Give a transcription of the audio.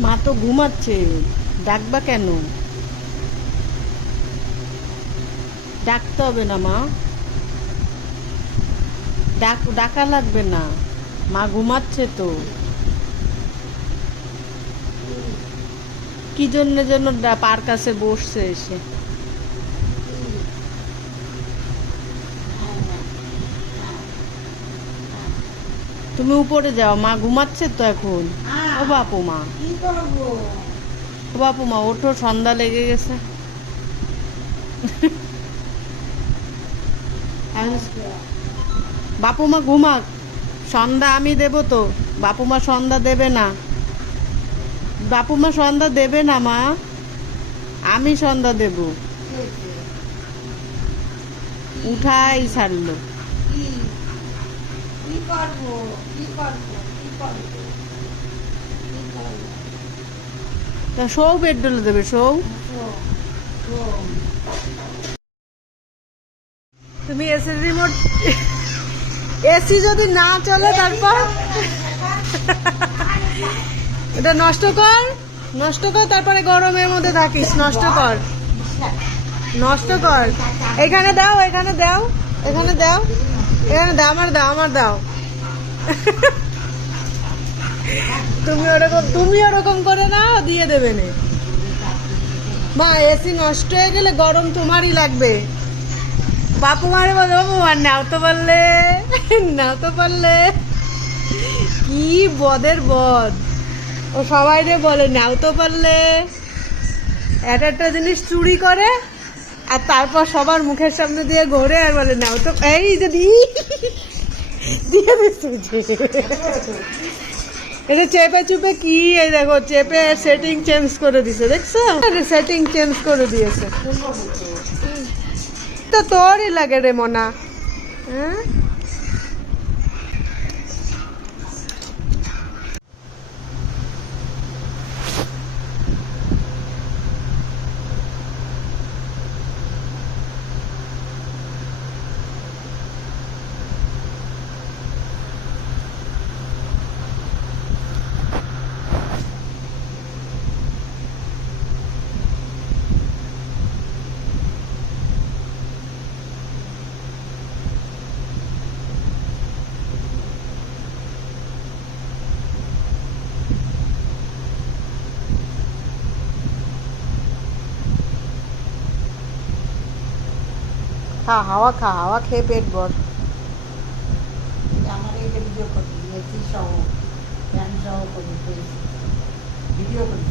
মা তো ঘুমাচ্ছে। ডাকবা কেন? ডাকতে হবে না, মা। ডাক, ডাকা লাগবে না। মা ঘুমাচ্ছে তো। কি জন্য জন্য পার কাছে বসছে এসে। তুমি উপরে যাও, মা ঘুমাচ্ছে তো এখন। ও বাপু মা। ও বাপু মা, ওঠো, সন্ধ্যা লেগে গেছে। বাপু মা ঘুমাক। সন্ধ্যা আমি দেব তো। বাপু মা সন্ধ্যা দেবে না। বাপু মা সন্ধ্যা দেবে না, মা। আমি সন্ধ্যা দেব। উঠাই ছাড়লো। কি করব? কি করব? কি করব? তা সৌ বেডডলে দেবে সৌ। তুমি এসি রিমোট, এসি যদি না চলে তারপর? এটা নষ্ট কর নষ্ট কর, তারপরে গরমের মধ্যে থাকিস, নষ্ট কর। নষ্ট কর। এখানে দাও এখানে দাও এখানে দাও এখানে দাও, আমার দাও আমার দাও। তুমি ওরকম তুমি ওরকম করে না, দিয়ে দেবে নে। মা, এসি নষ্ট হয়ে গেলে গরম তোমারই লাগবে। বাপু মারে বলে বাবু আর নাও তো পারলে নাও তো পারলে কি বদের বদ। ও সবাই রে বলে, নাও তো পারলে একটা একটা জিনিস চুরি করে, আর তারপর সবার মুখের সামনে দিয়ে ঘোরে আর বলে, নাও তো এই যে দিয়ে দিচ্ছে। এটা চেপে চুপে কি, এই দেখো, চেপে সেটিং চেঞ্জ করে দিছে, দেখছ? সেটিং চেঞ্জ করে দিয়েছে। তো তোরই লাগে রে, মনা। হ্যাঁ? খা, হাওয়া খা, হাওয়া খেয়ে পেট ভর। আমার এই ভিডিও করি এসি সহ ফ্যান সহ করি ভিডিও করি